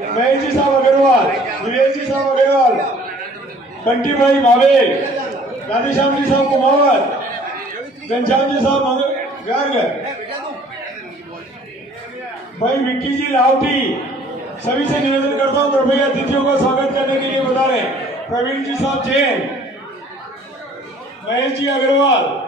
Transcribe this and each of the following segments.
महेश जी साहब अग्रवाल, दिवेश जी साहब अग्रवाल, कंटी भाई भावे, राधेश्याम जी साहब कुमावत, घनश्याम जी साहब गर्ग, भाई विक्की जी लाहौटी। सभी से निवेदन करता हूं कृपया अतिथियों का स्वागत करने के लिए बता रहे। प्रवीण जी साहब जैन, महेश जी अग्रवाल,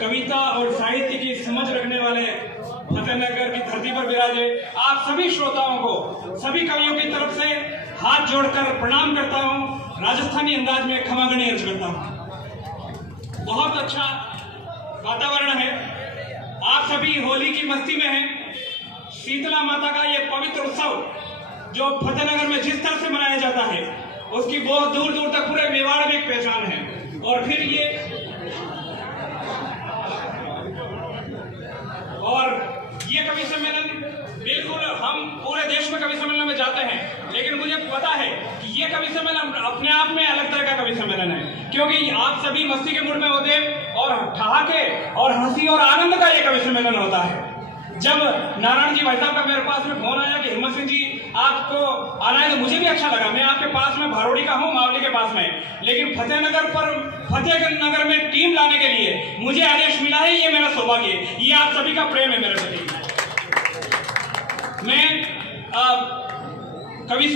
कविता और साहित्य की समझ रखने वाले फतेहनगर की धरती पर विराजे आप सभी श्रोताओं को सभी कवियों की तरफ से हाथ जोड़कर प्रणाम करता हूं। राजस्थानी अंदाज में क्षमागणी अर्ज करता हूं। बहुत अच्छा वातावरण है, आप सभी होली की मस्ती में हैं। शीतला माता का ये पवित्र उत्सव जो फतेहनगर में जिस तरह से मनाया जाता है उसकी बहुत दूर दूर तक पूरे मेवाड़ में एक पहचान है। और फिर ये कवि सम्मेलन बिल्कुल हम पूरे देश में कवि सम्मेलन में जाते हैं, लेकिन मुझे पता है कि ये कवि सम्मेलन अपने आप में अलग तरह का कवि सम्मेलन है, क्योंकि आप सभी मस्ती के मूड में होते हैं और ठहाके और हंसी और आनंद का ये कवि सम्मेलन होता है। जब नारायण जी भाई साहब का मेरे पास में फोन आया कि हिम्मत सिंह जी आपको आना है, तो मुझे भी अच्छा लगा। मैं आपके पास में भारोड़ी का हूँ, मावली के पास में, लेकिन फतेहनगर में टीम लाने के लिए मुझे आदेश मिला है, ये मेरा सौभाग्य है, ये आप सभी का प्रेम है मेरे प्रति। मैं कवि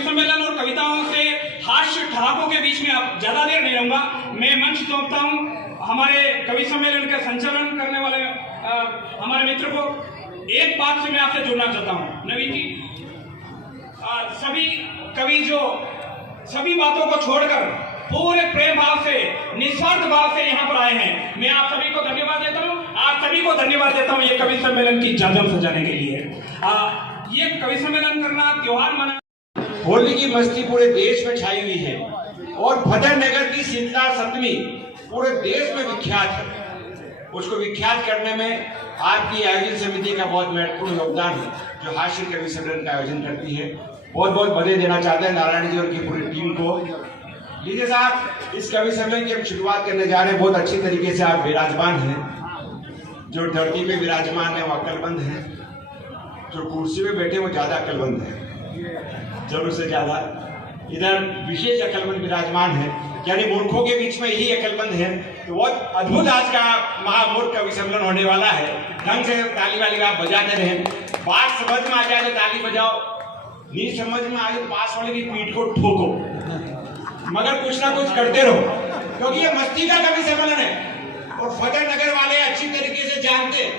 सम्मेलन और कविताओं से हास्य ठहाकों के बीच में अब ज्यादा देर नहीं रहूंगा। मैं मंच सौंपता हूँ हमारे कवि सम्मेलन का संचालन करने वाले हमारे मित्र को। एक बात से मैं आपसे जुड़ना चाहता हूँ नवीन जी, सभी कवि जो सभी बातों को छोड़कर पूरे प्रेम भाव से निस्वार्थ भाव से यहाँ पर आए हैं, मैं आप सभी को धन्यवाद देता हूँ। आप सभी को धन्यवाद देता हूँ ये कवि सम्मेलन की जंजम सजाने के लिए। ये कवि सम्मेलन करना, त्योहार मनाना, होली की मस्ती पूरे देश में छाई हुई है और फतेहनगर की शीतला सप्तमी पूरे देश में विख्यात है। उसको विख्यात करने में आपकी आयोजन समिति का बहुत महत्वपूर्ण योगदान है, जो हास्य कवि सम्मेलन का आयोजन करती है। बहुत बहुत बधाई देना चाहते हैं नारायण जी और की पूरी टीम को। लीजिए साहब, इस कवि सम्मेलन की हम शुरुआत करने जा रहे हैं। बहुत अच्छी तरीके से आप विराजमान हैं, जो धरती पे विराजमान है वो अक्लमंद है, जो कुर्सी में बैठे वो ज्यादा अक्लमंद है, जरूर से ज्यादा। इधर विशेष अक्लमंद विराजमान है, यानी मूर्खों के बीच में यही अक्लमंद है। तो बहुत अद्भुत आज का महामूर्ख कवि सम्मेलन होने वाला है। ढंग से ताली वाली आप बजाते रहे, बात समझ में आ जाए तो ताली बजाओ, नहीं समझ में आए तो पास वाले की पीठ को ठोको, मगर कुछ ना कुछ करते रहो, क्योंकि ये मस्ती का कवि सम्मेलन है। और फतेहनगर वाले अच्छी तरीके से जानते,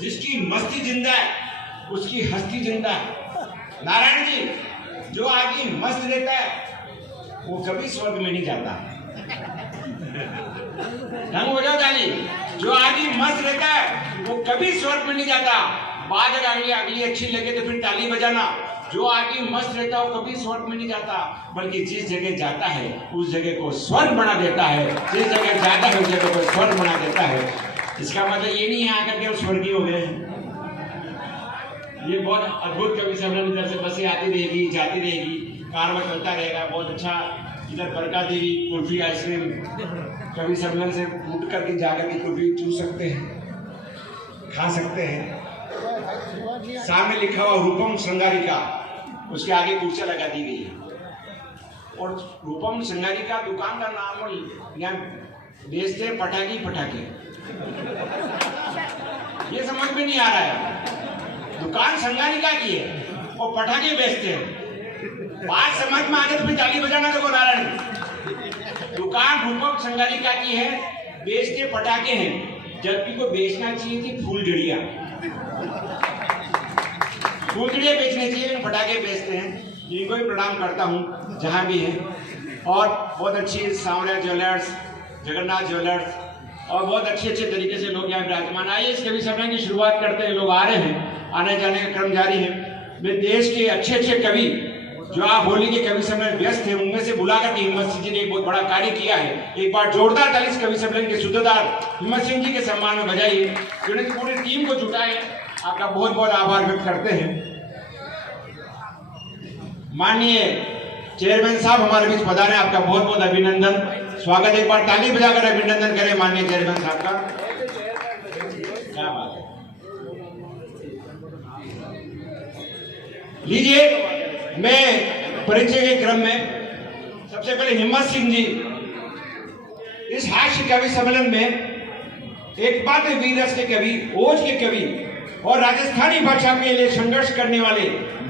जिसकी मस्ती जिंदा है उसकी हस्ती जिंदा है। नारायण जी, जो आदमी मस्त रहता है वो कभी स्वर्ग में नहीं जाता। ढंग हो जाओ ताली। जो आदमी मस्त रहता है वो कभी स्वर्ग में नहीं जाता। बात अगर अगली अच्छी लगे तो फिर ताली बजाना। जो आदमी मस्त रहता है वो कभी स्वर्ग में नहीं जाता, बल्कि जिस जगह जाता है उस जगह को स्वर्ग बना देता है। जिस जगह जाता है उस जगह को स्वर्ग बना देता है। इसका मतलब ये नहीं है आकर के स्वर्गीय हो गए। ये बहुत अद्भुत कवि सम्मेलन, इधर से बसें आती रहेगी जाती रहेगी, कारवा चलता रहेगा। बहुत अच्छा। इधर बरका देवी कुल्फी आइसक्रीम कवि सम्मेलन से उठ करके जाकर के कुल्फी चू सकते हैं, खा सकते हैं। सामने लिखा हुआ रूपम श्रृंगारिका, उसके आगे कुर्सियां लगा दी गई है। और रूपम श्रृंगारिका दुकान का नाम यहाँ बेचते हैं पटाखे। ये समझ में नहीं आ रहा है, दुकान श्रृंगारिका की है और पटाखे बेचते हैं। बात समझ में आ जाए तो फिर ताली बजाना देखो नारायण। दुकान रूपम श्रृंगारिका की है, बेचते पटाखे हैं, जबकि को बेचना चाहिए थी फूलझड़ियाँ बेचने चाहिए, पटाखे बेचते हैं। इनको भी प्रणाम करता हूँ जहाँ भी है। और बहुत अच्छी सांवरिया ज्वेलर्स, जगन्नाथ ज्वेलर्स और बहुत अच्छे तरीके से लोग यहाँ विराजमान। आइए इस कवि सम्मेलन की शुरुआत करते हैं। लोग आ रहे हैं, आने जाने का क्रम जारी है। मैं देश के अच्छे कवि जो आप होली के कवि सम्मेलन व्यस्त थे, उनमें से बुलाकर के हिम्मत सिंह जी ने एक बहुत बड़ा कार्य किया है। एक बार जोरदार ताली कवि सम्मेलन के सूत्रधार हिम्मत सिंह जी के सम्मान में बजाइए, जिन्होंने पूरी टीम को जुटाए। आपका बहुत बहुत आभार व्यक्त करते हैं। माननीय चेयरमैन साहब हमारे बीच पधारे, आपका बहुत बहुत अभिनंदन, स्वागत। एक बार ताली बजाकर अभिनंदन करें माननीय चेयरमैन साहब का। क्या बात है। लीजिए, मैं परिचय के क्रम में सबसे पहले हिम्मत सिंह जी, इस हास्य कवि सम्मेलन में एकमात्र वीर रस के कवि, ओज के कवि और राजस्थानी भाषा के लिए संघर्ष करने वाले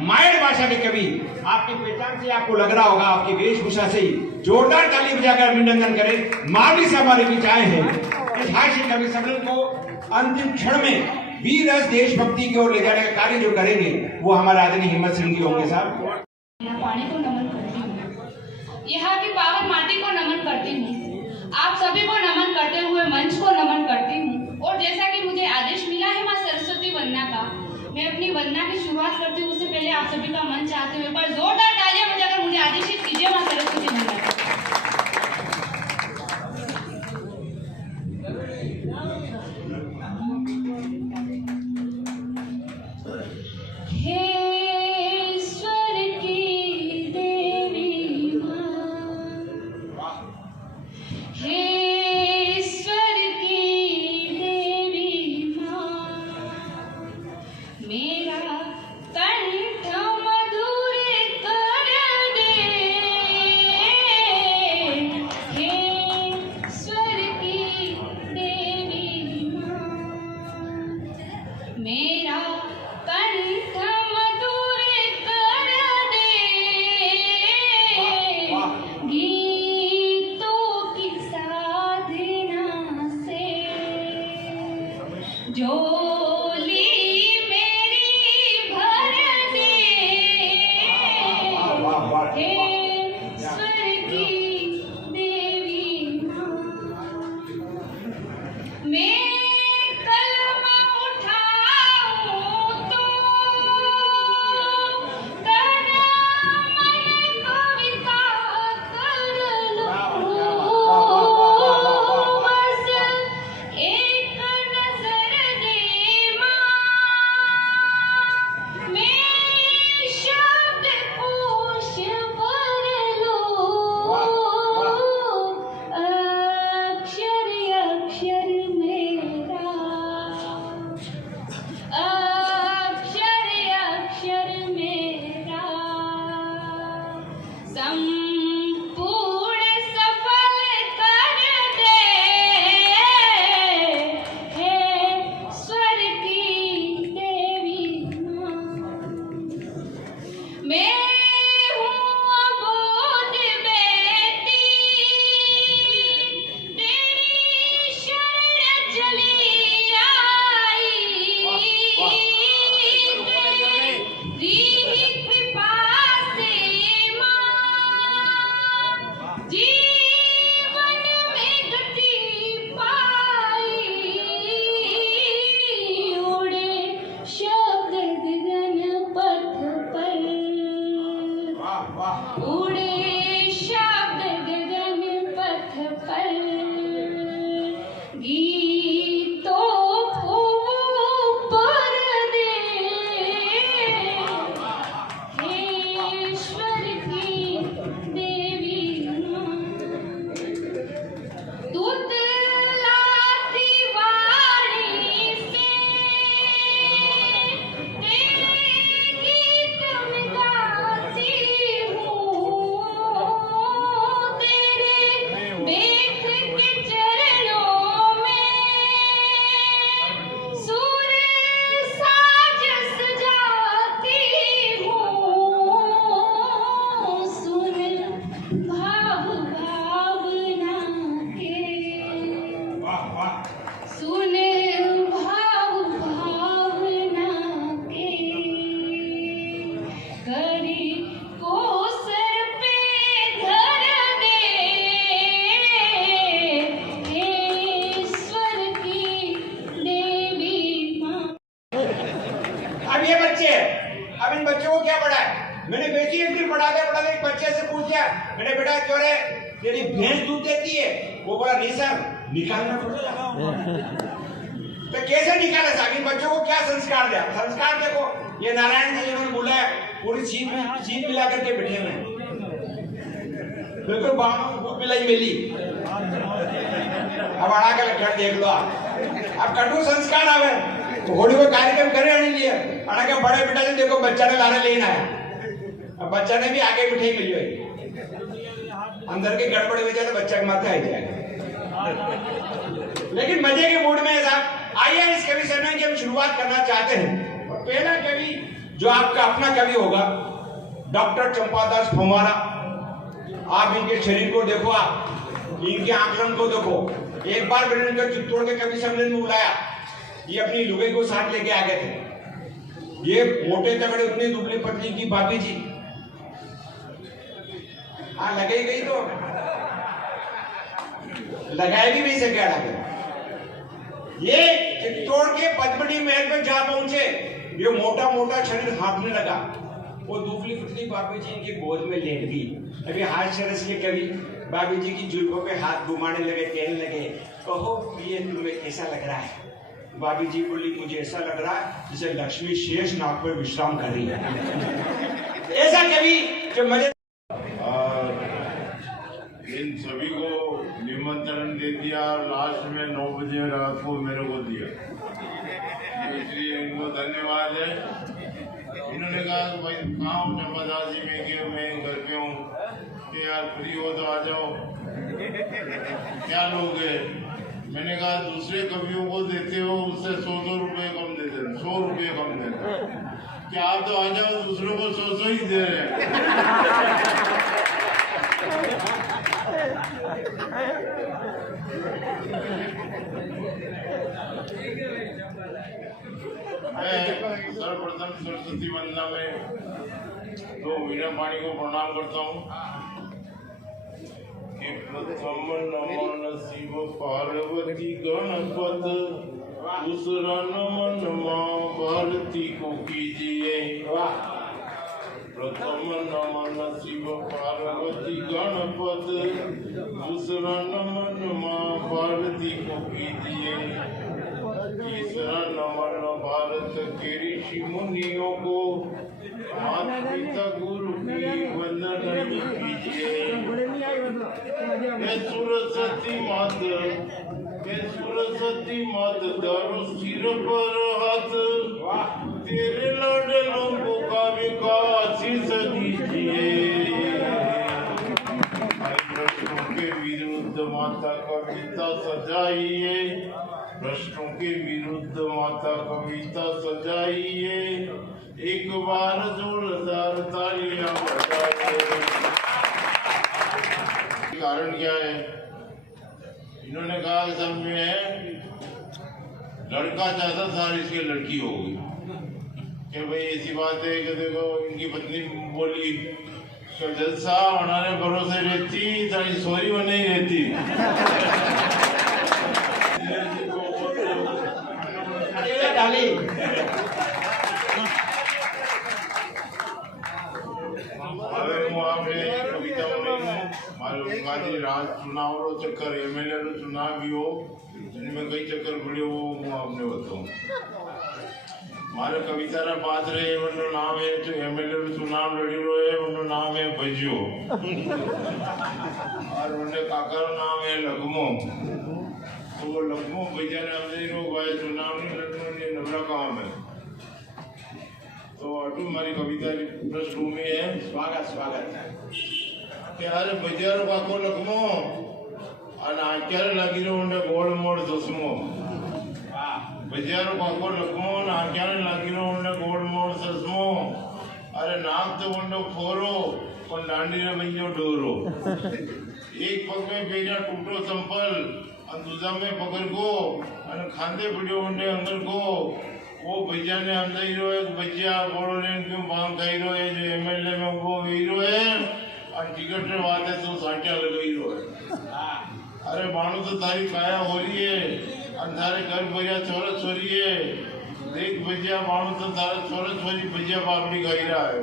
मायर भाषा के कवि, आपकी पहचान से आपको लग रहा होगा, आपकी वेशभूषा से ही जोरदार ताली बजाकर अभिनंदन करें। माली से हमारे बीच आए हैं। इस हास्य कवि सम्मेलन को अंतिम क्षण में वीर रस देशभक्ति की ओर ले जाने का कार्य जो करेंगे वो हमारे आदरणीय हिम्मत सिंह जी होंगे। साहब, पानी को नमन करती हूँ, यहाँ की पावन माटी को नमन करती हूँ, आप सभी को नमन करते हुए मंच को नमन करती हूँ। और जैसा कि मुझे आदेश मिला है माँ सरस्वती वंदना का, मैं अपनी वंदना की शुरुआत करती हूँ। उससे पहले आप सभी का मंच आते हुए पर जोरदार तालियां बजाकर मुझे आदेशित कीजिए माँ सरस्वती वंदना। मैंने बेटी एक दिन पढ़ाते एक बच्चे से पूछा, मैंने बेटा क्यों रे तेरी भैंस दूध देती है? वो बोला नहीं सर, निकालना थोड़ा लगा। तो कैसे निकाले साहब? इन बच्चों को क्या संस्कार दिया? संस्कार देखो, ये नारायण जी जिन्होंने बोला है, पूरी सीट मिला करके बैठे हुए हैं, बिल्कुल भूख मिलाई मिली। अब अड़ा के लक्षण देख लो आप। अब कटु संस्कार आवे तो होली को कार्यक्रम करे नहीं लिए अड़ा के बड़े बेटा जी देखो बच्चा ने लाने लेना है। अब बच्चा ने भी आगे बिठाई मिली हुई, अंदर की गड़बड़ हो जाए तो बच्चा के माथे आ जाएगा। लेकिन मजे के मूड में है साहब। आइए इस कवि सम्मेलन की हम शुरुआत करना चाहते हैं। और पहला कवि जो आपका अपना कवि होगा, डॉक्टर चंपादास फव्वारा। आप इनके शरीर को देखो, आप इनके आंकलन को देखो। एक बार मैंने इनका चित्तौड़ के कवि सम्मेलन में बुलाया, ये अपनी लुगाई को साथ लेके आ गए थे। ये मोटे तगड़े उतनी दुबली पतली की भाभी जी, हाँ लगाई गई तो लगाए भी नहीं सके अड़ा। ये चित्तौड़ के पद्मनी महल में जा पहुंचे, ये मोटा मोटा शरीर हाँकने लगा, वो दुबली पतली भाभी जी इनकी गोद में लेट गई। अभी हाथ रस के कवि भाभी जी की जुल्फों पे हाथ घुमाने लगे, कहने लगे, कहो ये तुम्हें कैसा लग रहा है? भाभी जी बोली, मुझे ऐसा लग रहा है जैसे लक्ष्मी शेष नाग पर विश्राम कर रही है। ऐसा कवि जो मजे। इन सभी को निमंत्रण दे दिया, लास्ट में 9 बजे रात को मेरे को दिया, इसलिए इनको धन्यवाद है। इन्होंने कहा कि भाई कहाँ हूँ चंपादास जी में, कि मैं घर पे हूँ, कि यार फ्री हो तो आ जाओ, क्या लोगे? मैंने कहा दूसरे कवियों को देते हो उससे 100 रुपये कम दे देना, 100 रुपये कम देना, क्या आप तो आ जाओ, दूसरों को 100 ही दे रहे हैं। मैं सर्वप्रथम सरस्वती वंदना में तो वीणा पाणी को प्रणाम करता हूँ कि प्रथम नमन शिव पार्वती गणपत, दूसरा नमन माँ भारती को कीजिए। प्रथम नमन शिव पार्वती गणपत, दूसरा नमन माँ भारती को कीजिए। तीसरा नमन भारत के ऋषि मुनियों को, माता पिता गुरु की वंदना कीजिए। हे सरस्वती माता, हे सरस्वती माता, दारू सिर पर हाथ, तेरे लाडलों को काव्य का आशीष दीजिए। प्रश्नों के विरुद्ध माता कविता सजाइए, प्रश्नों के विरुद्ध माता कविता सजाइए, एक बार जोरदार तालियां बजाइए। कारण क्या है? इन्होंने कहा सब में लड़का चाहता था, इसकी लड़की हो गई। कि भाई ऐसी बात है कि देखो इनकी पत्नी बोली जलसा उन्होंने भरोसे रहती, तारी सोरी वो नहीं रहती। चुनाव चक्कर एमएलए चुनाव भी हो, इनमें कई चक्कर पड़े वो હું આપને बताऊं। मारे कविता रा बात रहे उनका नाम है जो एमएलए चुनाव लड़ी रहे, उनका नाम है भजियो और उनके काका का नाम है लखमो। तो वो लखमो भजिया ने हमने रो भाई चुनाव नहीं लड़ने ने नबरा काम है। तो अटू हमारी कविता की पृष्ठभूमि है। स्वागत स्वागत। यार भजिया रो काको लखमो और आचार्य लगी रो उनके गोड़ मोड़ दसमो। बजारो काको लखमो नाक्याने लागिनो उन्ने गोड़ मोड़ ससमो। अरे नाक तो उन्ने फोरो और डांडी ने बंजो डोरो। एक पग में बेजा टूटो संपल और दूसरा में पकड़ को और खांदे पड़ियो उन्ने अंदर को। वो भैया ने अंदर हीरो है, भैया बोलो लेन क्यों बांग का हीरो है जो एमएलए में वो हीरो है और टिकट में बात है तो साटिया लगा हीरो है। अरे बाणु तो तारी काया हो रही है, अंधारे घर भैया छोरा छोरी है, देख भैया बाणु तो तारा छोरा छोरी भैया पापड़ी खाई रहा है।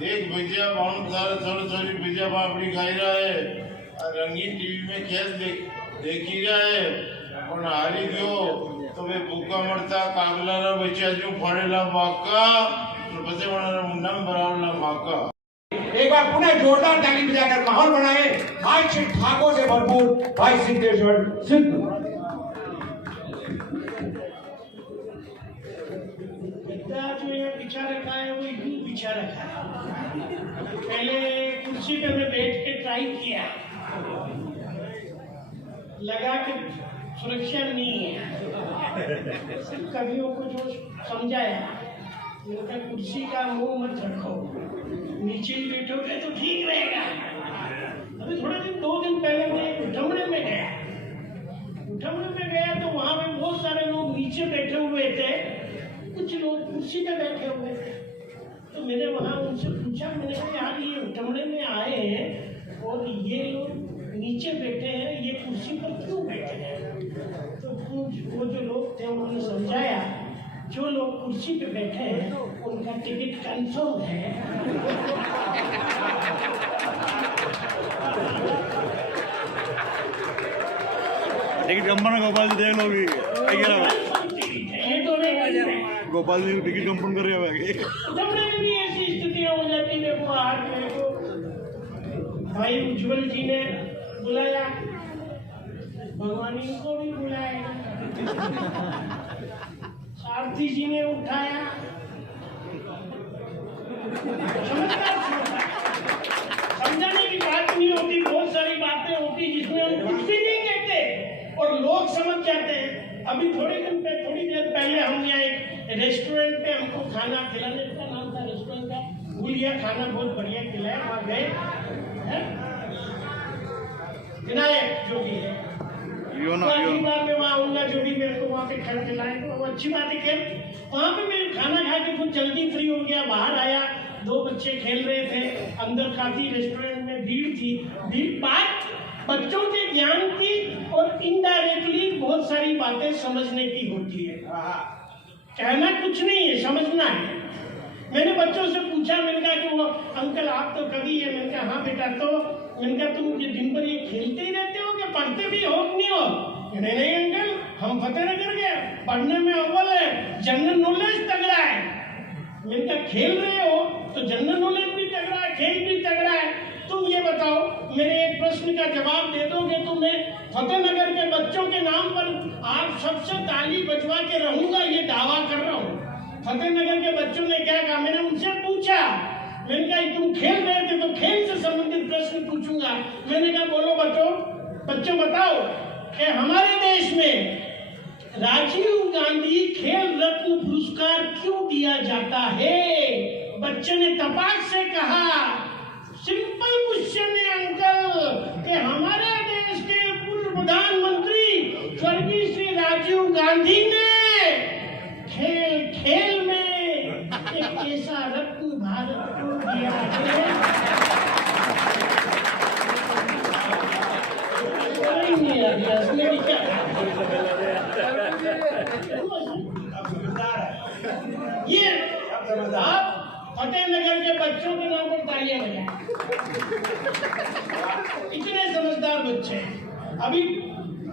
देख भैया बाणु तारा छोरा छोरी भैया पापड़ी खाई रहा है और रंगीन टीवी में खेल देखी रहा है और हारी गयो તો ભાઈ ભૂકા મળતા કાગલાના બચ્ચા ફરેલા માકા પછી વણાના મુંડામાં ભરાવેલા માકા। एक बार पुनः जोरदार ताली बजाकर माहौल बनाए भाई श्री ठाकुर से भरपूर भाई सिद्धेश्वर सिद्ध। जो यहाँ बिछा रखा है वो यूं बिछा रखा है। पहले कुर्सी पे मैं बैठ के ट्राई किया, लगा कि सुरक्षा नहीं है। कवियों को जो समझाया उनका कुर्सी का मुंह मत रखो, नीचे ही बैठोगे तो ठीक रहेगा। अभी थोड़े दिन 2 दिन पहले मैं उठमड़े में गया तो वहां पे बहुत सारे लोग नीचे बैठे हुए थे, कुछ लोग कुर्सी पे बैठे हुए थे। तो मैंने वहां उनसे पूछा, मैंने कहा यार ये उठमड़े में आए हैं और ये लोग नीचे बैठे हैं, ये कुर्सी पर क्यों बैठे हैं? तो वो जो लोग थे उन्होंने समझाया जो लोग कुर्सी पे बैठे हैं उनका टिकट कंफर्म है। टिकट कंफर्म है गोपाल जी, देख लो भी ये तो नहीं, गोपाल जी टिकट कंफर्म कर रहे हो आगे। उठमड़े में भी ऐसी स्थितियां हो जाती। देखो आज मेरे को भाई उज्जवल जी ने बुलाया, भगवानी को भी बुलाया, सारथी जी ने उठाया। समझाने की बात नहीं होती, बहुत सारी बातें होती जिसमें हम कुछ भी नहीं कहते और लोग समझ जाते हैं। अभी थोड़ी देर पहले हम यहाँ एक रेस्टोरेंट पे हमको खाना खिलाने का नाम था रेस्टोरेंट का, भूल गया, खाना बहुत बढ़िया खिलाया। वहाँ गए विनायक जो भी है, अगली बार मैं वहाँ आऊंगा, जो भी मेरे को वहाँ पे खाना खिलाए तो वो अच्छी बात है। खैर वहाँ पे मैं खाना खा के कुछ जल्दी फ्री हो गया, बाहर आया, 2 बच्चे खेल रहे थे, अंदर काफी रेस्टोरेंट में भीड़ थी। बात बच्चों के ज्ञान की और इनडायरेक्टली बहुत सारी बातें समझने की होती है। कहना कुछ नहीं है, समझना है। मैंने बच्चों से पूछा, मैंने कहा कि वो अंकल आप तो कवि है। मैंने कहा हाँ बेटा, तो मैंने कहा तुम दिन भर ये खेलते ही रहते हो कि पढ़ते भी हो कि नहीं हो? नहीं अंकल, हम फतेहनगर गए, पढ़ने में अव्वल है, जनरल नॉलेज तगड़ा है। मैंने कहा खेल रहे हो तो जनरल नॉलेज भी तगड़ा है, खेल भी तगड़ा है। तुम ये बताओ, मेरे एक प्रश्न का जवाब दे दोगे तो मैं फतेहनगर के बच्चों के नाम पर आप सबसे ताली बजवा के रहूंगा, ये दावा कर रहा हूँ। फतेहनगर के बच्चों ने क्या कहा, मैंने उनसे पूछा, मैंने कहा तुम खेल रहे थे तो खेल से संबंधित प्रश्न पूछूंगा। मैंने कहा बोलो बच्चों बताओ कि हमारे देश में राजीव गांधी खेल रत्न पुरस्कार क्यों दिया जाता है? बच्चे ने तपाक से कहा, सिंपल क्वेश्चन है अंकल, कि हमारे देश के पूर्व प्रधानमंत्री स्वर्गीय श्री राजीव गांधी ने खेल में एक ऐसा रत्न भारत को दिया है। ये आप फतेहनगर के बच्चों के नाम पर तालियां बजाएं। इतने समझदार बच्चे हैं।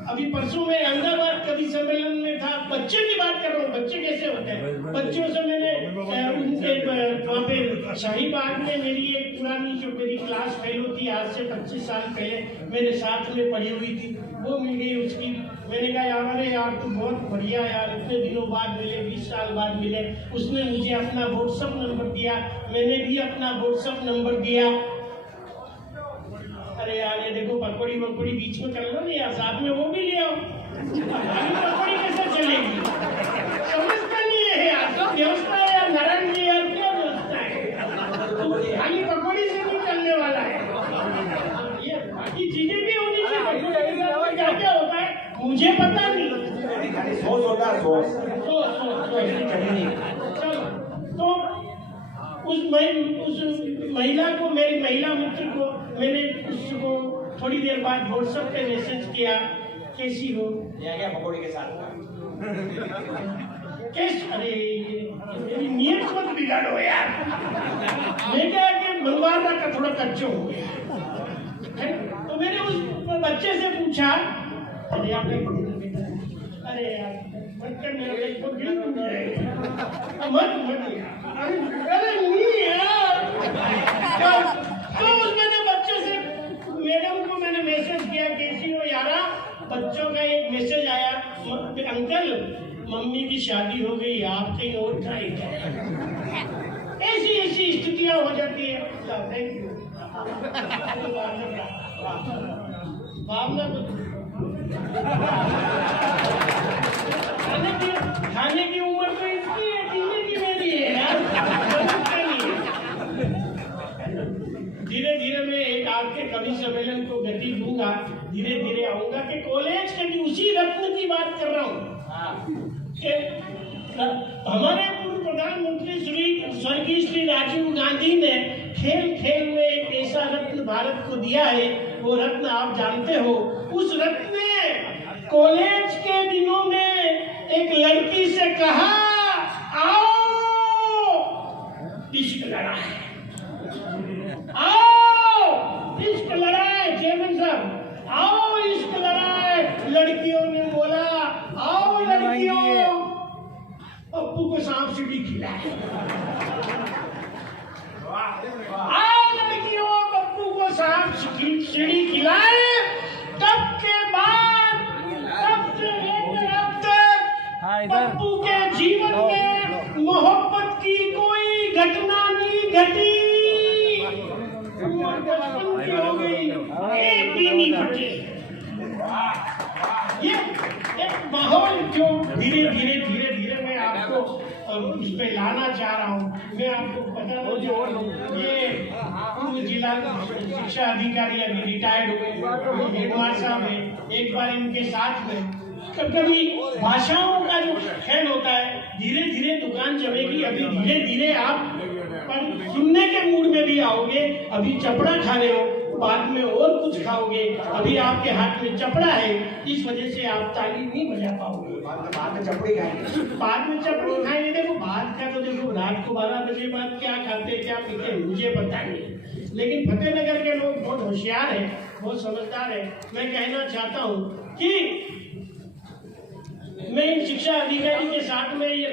अभी परसों में अहमदाबाद कवि सम्मेलन में था, बच्चे की बात कर रहा हूँ, बच्चे कैसे होते हैं। बच्चों से मैंने उनके वहाँ पे शाहीबाग में मेरी एक पुरानी जो मेरी क्लास फेलो थी, आज से 25 साल पहले मेरे साथ में पढ़ी हुई थी, वो मिल गई। उसकी मैंने कहा यार तू बहुत बढ़िया यार, इतने दिनों बाद मिले, 20 साल बाद मिले। उसने मुझे अपना व्हाट्सएप नंबर दिया, मैंने भी अपना व्हाट्सएप नंबर दिया। अरे यार ये देखो पकौड़ी बीच में कर लो यार, साथ में वो भी ले आओ। पकौड़ी कैसे चलेगी? समझता नहीं है यार, तो व्यवस्था है यार, नारायण जी यार क्या व्यवस्था है? खाली पकौड़ी से नहीं चलने वाला है, ये बाकी चीजें भी होनी चाहिए। क्या होता है मुझे पता नहीं। तो उस महिला को, मेरी महिला मित्र को मैंने उसको थोड़ी देर बाद व्हाट्सएप पे मैसेज किया, कैसी हो? क्या पकौड़ी के साथ अरे मेरी नीयत मत बिगाड़ो यार। मैं क्या कि मंगवार का थोड़ा कच्चा हो गया, तो मैंने उस बच्चे से पूछा, अरे यार फटकर मेरा एक को गिर टूट जाएगा। मत अरे नहीं यार। तो उसमें बच्चे से मैडम को मैंने मैसेज किया, कैसी हो यारा? बच्चों का एक मैसेज आया, अंकल मम्मी की शादी हो गई, आप कहीं और ट्राई करें। ऐसी स्थितियां हो जाती है। Thank you. भावना खाने की उम्र तो इसकी है, जीने की मेरी है यार। धीरे धीरे मैं एक आपके कवि सम्मेलन को गति दूंगा, धीरे धीरे आऊंगा कि कॉलेज के उसी रत्न की बात कर रहा हूँ। हमारे पूर्व प्रधानमंत्री स्वर्गीय श्री राजीव गांधी ने खेल खेल में एक ऐसा रत्न भारत को दिया है, वो रत्न आप जानते हो। उस रत्न ने कॉलेज के दिनों में एक लड़की से कहा, आओ इश्क लड़ा है, आओ इश्क लड़ा है। चेयरमैन साहब, आओ इश्क लड़ा है। लड़कियों ने बोला, आओ लड़कियों, पप्पू को सांप सीढ़ी खिलाए। आओ लड़कियों, पप्पू को सांप सीढ़ी खिलाए। तब के बाद, तब से लेकर अब तक पप्पू के जीवन में मोहब्बत की कोई घटना नहीं घटी। उम्र 55 की हो गई, एक भी नहीं फटे। ये एक माहौल जो धीरे धीरे मैं आपको उस पे लाना चाह रहा हूँ। मैं आपको बता दूं, ये पूर्व जिला शिक्षा अधिकारी अभी रिटायर्ड हुए हेडमास्टर साहब है। एक बार इनके साथ में कभी भाषाओं का जो खेल होता है, धीरे धीरे दुकान जमेगी। अभी धीरे धीरे आप पर सुनने के मूड में भी आओगे। अभी चपड़ा खा रहे हो, बाद में और कुछ खाओगे। अभी आपके हाथ में चपड़ा है, इस वजह से आप ताली नहीं बजा पाओगे। बाद में चपड़ी खाएंगे, बाद में चपड़ी खाएंगे। देखो बात का तो देखो, रात को 12 बजे बाद क्या खाते क्या पीते मुझे पता नहीं, लेकिन फतेहनगर के लोग बहुत होशियार है, बहुत समझदार है। मैं कहना चाहता हूँ कि मैं इन शिक्षा अधिकारी के साथ में ये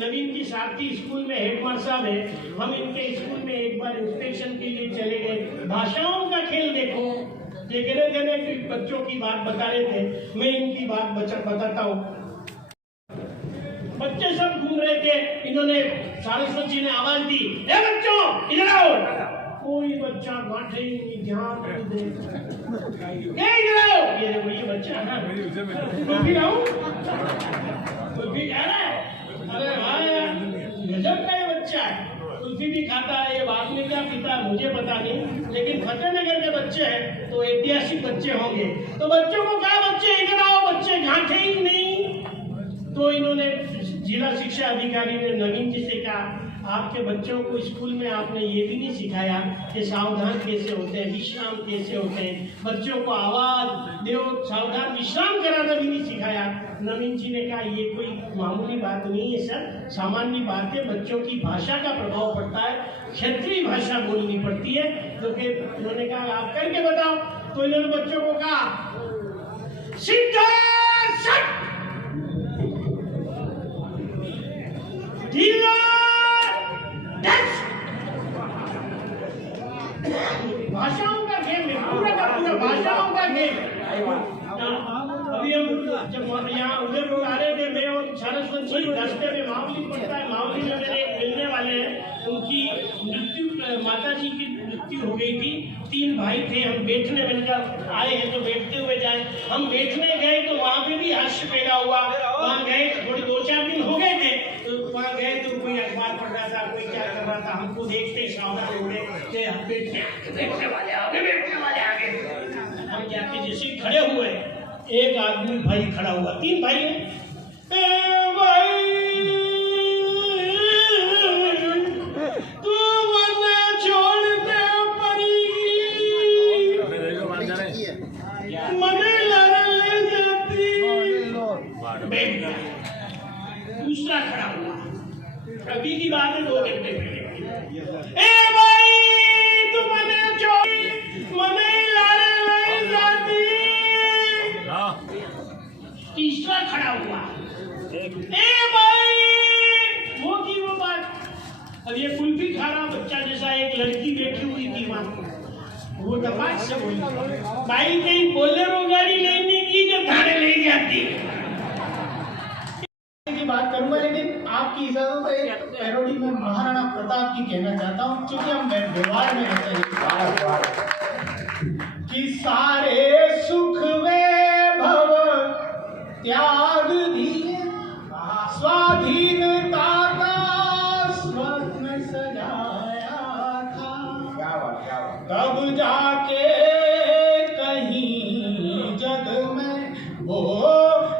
नवीन की सारथी स्कूल में हेडमास्टर साहब है, हम इनके स्कूल में एक बार इंस्पेक्शन के लिए चले गए। भाषाओं का खेल देखो, देने बच्चों की बात बता रहे थे, मैं इनकी बात बताता हूँ। बच्चे सब घूम रहे थे, इन्होंने सरस्वती ने आवाज दी, ए बच्चों इधर आओ। कोई बच्चा गांठे ही ध्यान नहीं दे, इधर आओ। ये देखो ये बच्चा है, फिर आओ, फिर अरे भाई गजब का ये बच्चा है, कुल्फी भी खाता है, ये बाद में क्या पीता है मुझे पता नहीं, लेकिन फतेहनगर के बच्चे हैं तो ऐतिहासिक बच्चे होंगे। तो बच्चों को कहा, बच्चे इधर आओ, बच्चे गांठे ही नहीं। तो इन्होंने जिला शिक्षा अधिकारी ने नवीन जी से कहा, आपके बच्चों को स्कूल में आपने ये भी नहीं सिखाया कि सावधान कैसे होते हैं, विश्राम कैसे होते हैं, बच्चों को आवाज दो, सावधान विश्राम कराना भी नहीं सिखाया। नवीन जी ने कहा, ये कोई मामूली बात नहीं है सर, सामान्य बात है, बच्चों की भाषा का प्रभाव पड़ता है, क्षेत्रीय भाषा बोलनी पड़ती है। तो उन्होंने कहा आप करके बताओ। तो इन्होंने बच्चों को कहा, सीधा सट भाषाओं का गेम है, पूरा का पूरा भाषाओं का गेम है। अभी हम जब यहाँ उधर लोग आ रहे थे, मैं और सरस्वती रास्ते में मावली पड़ता है, मावली में मेरे एक मिलने वाले हैं, उनकी मृत्यु, माता जी की मृत्यु हो गई थी। 3 भाई थे, हम बैठने मिलकर आए हैं तो बैठते हुए जाए। हम बैठने गए तो वहाँ पे भी हर्ष पैदा हुआ। वहाँ गए थोड़े 2-4 दिन हो गए थे, तो वहाँ गए तो कोई अखबार पढ़ रहा था, कोई क्या कर रहा था, हमको देखते सावधान हो गए, हम बैठने वाले आगे। हम जाके जैसे खड़े हुए, एक आदमी भाई खड़ा हुआ, 3 भाई हैं, दूसरा खड़ा हुआ, अभी की बात है 2 घंटे पहले, ए भाई तू मने लारे जाती। तीसरा खड़ा हुआ, ए भाई वो की वो बात। अब ये कुल्फी खा रहा बच्चा जैसा एक लड़की बैठी हुई थी वहां, वो दबाज से बोली, भाई कहीं बोलेरो गाड़ी लेने की जो थाने ले जाती की बात करूंगा, लेकिन आपकी इजाजत है एक पैरोडी में महाराणा प्रताप की कहना चाहता हूँ, क्योंकि हम व्यवहार में रहते हैं कि सारे सुख वैभव त्याग दिए, स्वाधीनता का स्वप्न सजाया था, तब जाके कहीं जग में वो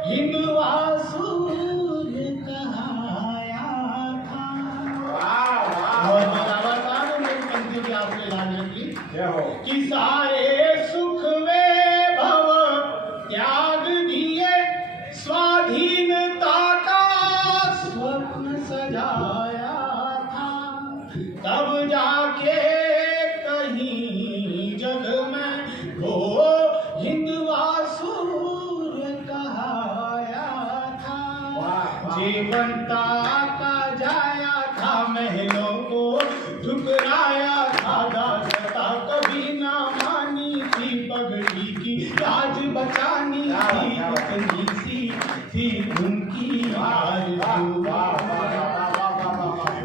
हिंदुआ सूर्य कहाया था। और बाबा मेरी पंक्ति भी आपने लाने की कि सारे सुख वैभव त्याग दिए, स्वाधीनता का स्वप्न सजाया था, तब जाके कहीं जग में वो हिंदुआ सूर्य कहाया था। जीवनता का जाया था, महलों को ठुकराया था, दासता कभी ना मानी थी, पगड़ी की लाज बचानी थी, अपनी सी थी उनकी आरज़ू।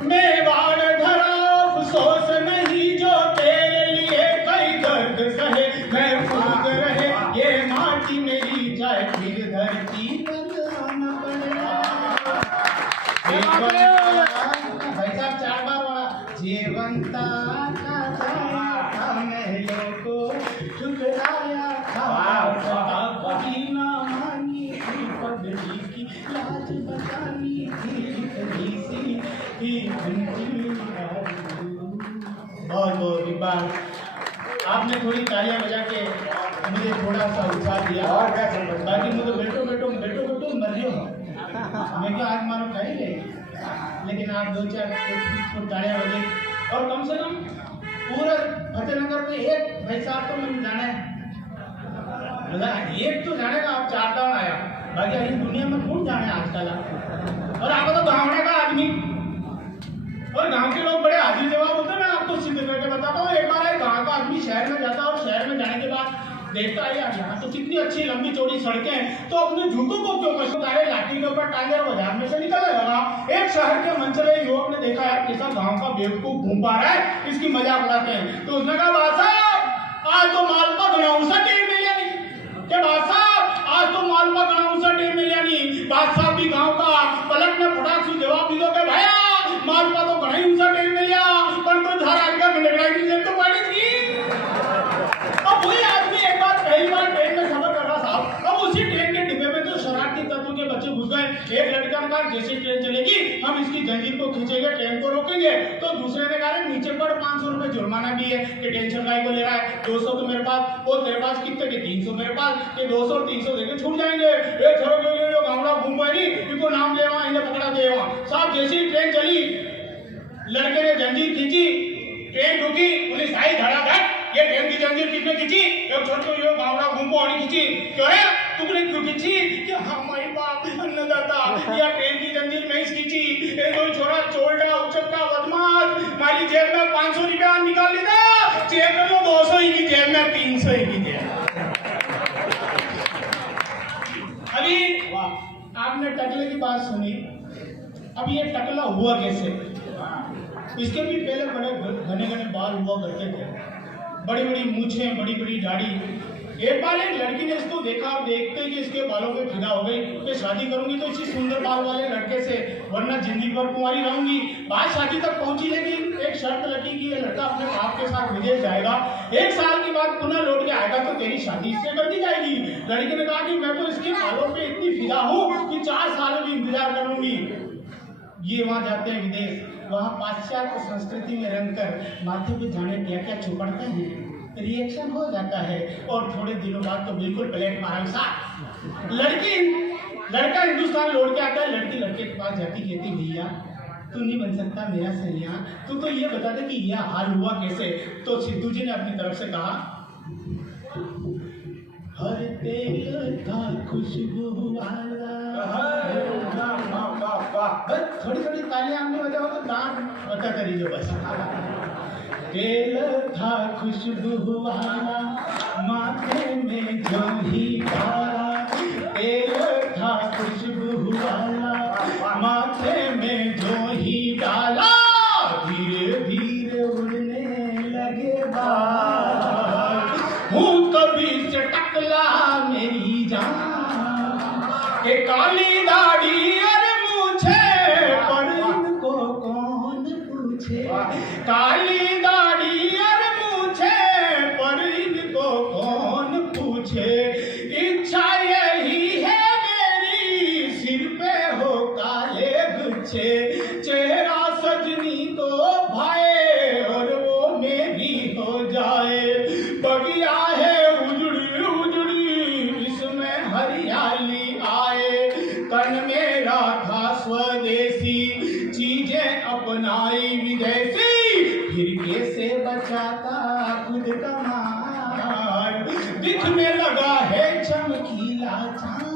मेवाड़ धरा अफसोस नहीं जो तेरे लिए कई दर्द सहे, महफूज रहे ये माटी मेरी, चाहे फिर धरती पर आना पड़े। भाई साहब 4 बार वाला जीवनता का जाया था, महलों को ठुकराया था, कभी ना मानी थी, पगड़ी की लाज बचानी थी, इतनी सी थी उनकी आरज़ू। बहुत बहुत बार आपने थोड़ी तालियां बजा के मुझे थोड़ा सा उत्साह दिया, और क्या समझ, बाकी मुझे बैठो बैठो बैठो बैठो मर रहे हो, मैं क्या आज मानो कहीं गए, लेकिन आप 2-4 तालियां बजे, और कम से कम पूरा फतेहनगर में एक भाई साहब तो मैंने जाना है, एक तो जाने का आप 4 टाउन आया, बाकी अभी दुनिया में कौन जाने आजकल। और आपको तो गाँव का आदमी और गांव के लोग बड़े हाजिर जवाब होते हैं, मैं आपको सीधे करके बताता हूँ। एक बार एक गांव का आदमी शहर में जाता है, और शहर में जाने के बाद देखता है यार यहाँ तो कितनी अच्छी लंबी चौड़ी सड़कें हैं, तो अपने जूतों को क्यों कसूं, लाठी के ऊपर टांगे बाजार में से निकलने लगा। एक शहर के मंचले युवक ने देखा यार कैसा गांव का बेवकूफ घूम पा रहा है, इसकी मजाक उड़ाते हैं, तो उसने कहा बादशाह आज तो मालपा गनाऊसा टेर में लिया नहीं, के बादशाह आज तो मालपा गनाऊसा टेर में लिया नहीं। बादशाह भी गाँव का पलट में फटाक से जवाब दिलो के भैया मालपा तो घना ऊंचा ट्रेन में लिया, पर तो धारा आगे में लड़ाई की जेब तो पड़ी थी। अब वही आदमी एक बार पहली बार ट्रेन में सफर कर रहा साहब, अब उसी ट्रेन के डिब्बे में तो शरारती तत्व के बच्चे घुस गए। एक लड़का ने कहा जैसे ट्रेन चलेगी हम इसकी जंजीर को खींचेंगे, ट्रेन को रोकेंगे, तो दूसरे ने कहा नीचे पर 500 रुपए जुर्माना भी है, कि टेंशन काय को ले रहा है, 200 तो मेरे पास, और तेरे पास कितने के 300 मेरे पास, के 200 और 300 देके छूट जाएंगे। एक छोरो जो गावड़ा घूम पाई इनको नाम ले वहां, इन्हें पकड़ा दे वहां साहब। जैसी ट्रेन चली, लड़के ने जंजीर खींची, ट्रेन रुकी, पुलिस आई धड़ाधड़, ये ट्रेन की जंजीर किसने खींची, एक छोटे जो गावड़ा घूम को खींची, क्यों रे तुमने क्यों खींची, कि हमारी बाप अन्नदाता, या ट्रेन की जंजीर में ही खींची, ये कोई छोरा चोरडा उचक्का बदमाश, हमारी जेब में 500 रुपया निकाल लेता, चेक कर लो 200 ही की जेब में, 300 ही की जेब। अभी आपने टकले की बात सुनी, अब ये टकला हुआ कैसे, इसके भी पहले बड़े घने घने बाल हुआ करते थे, बड़ी बड़ी मूछें, बड़ी बड़ी दाढ़ी। एक बार एक लड़की ने इसको देखा, और देखते कि इसके बालों पे फिदा हो गई कि शादी करूंगी तो इसी सुंदर बाल वाले लड़के से, वरना जिंदगी भर कुंवारी रहूंगी। बात शादी तक पहुंची, लेकिन एक शर्त लगी कि ये लड़का अपने बाप के साथ विदेश जाएगा, 1 साल के बाद पुनः लौट के आएगा तो तेरी शादी इससे कर दी जाएगी। लड़की ने कहा कि मैं तो इसके बालों पे इतनी फिदा हूँ कि 4 साल भी इंतजार करूंगी। ये वहां जाते हैं विदेश, वहां पाश्चात्य संस्कृति में रंगकर माथे पे जाने क्या क्या छुपड़ते हैं, रिएक्शन हो जाता है, और थोड़े दिनों बाद तो बिल्कुल प्लेट मारा साथ। लड़का हिंदुस्तान लौट के आता है, लड़की लड़के के पास जाती, कहती भैया तू नहीं बन सकता मेरा सैया, तू तो ये बता दे कि यह हाल हुआ कैसे। तो सिद्धू जी ने अपनी तरफ से कहा, हर तेल का खुशबू वाला बस थोड़ी थोड़ी तालियां हमने बजाओ तो डांट पता करिए बस। तेल था खुशबू वाला माथे में जो ही डाला, तेल था खुशबू वाला माथे में जो ही डाला, धीरे धीरे उड़ने लगे बाल। हूँ कभी से टकला मेरी जान के काली दाढ़ी और मूछे पर इनको कौन पूछे, काली दाढ़ी और मूछे पर इनको कौन पूछे। इच्छा यही है मेरी सिर पे हो काले गुच्छे, चेहरा सजनी को भाए और वो मेरी हो जाए। बगिया है उजड़ी उजड़ी इसमें हरियाली आए, तन मेरा था स्वदेशी चीजें अपनाई विदेशी, फिर कैसे बचाता खुद का माल। दिखने लगा है चमकीला चांद